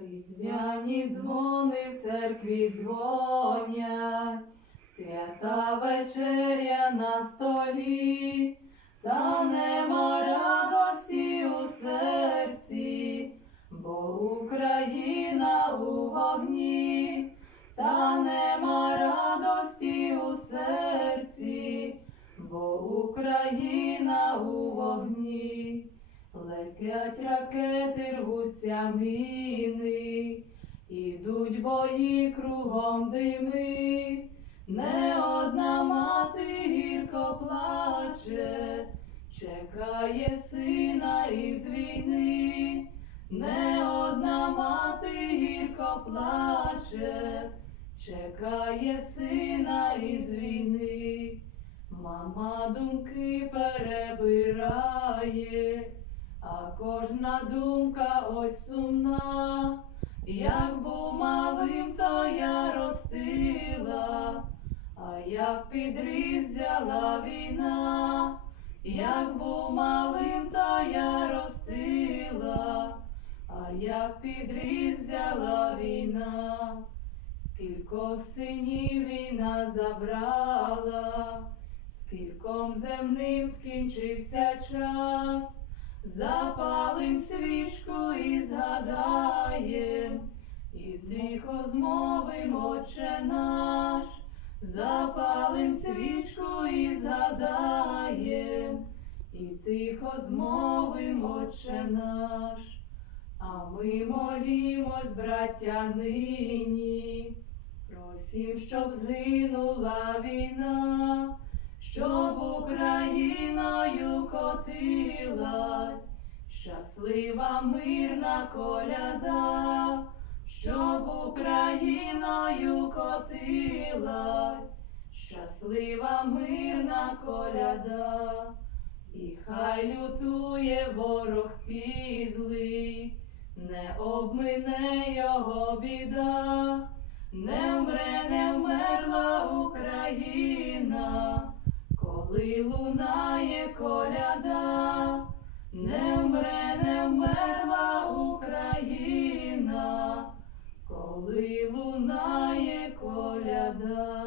Різдвяні дзвони в церкві дзвонять, свята вечеря на столі, та нема радості у серці, бо Україна у вогні, та нема радості у серці, бо Україна у вогні. Летять ракети, рвуться міни, ідуть бої кругом дими, не одна мати гірко плаче, чекає сина із війни, не одна мати гірко плаче, чекає сина із війни. Мама думки перебирає, а кожна думка ось сумна, як був малим, то я ростила, а як підріс взяла війна, як був малим, то я ростила, а як підріс взяла війна, скількох синів війна забрала. Скільком земним скінчився час, свічку і згадаєм, і тихо змовим Отче наш, запалим свічку і згадаєм, і тихо змовим Отче наш, а ми молімось, браття, нині, просім, щоб згинула війна щоб Україною котилась, щаслива мирна коляда, щоб Україною котилась, щаслива мирна коляда, і хай лютує ворог підлий, не обмине його біда, не вмре, не вмерла Україна. Коли лунає коляда, коли лунає коляда.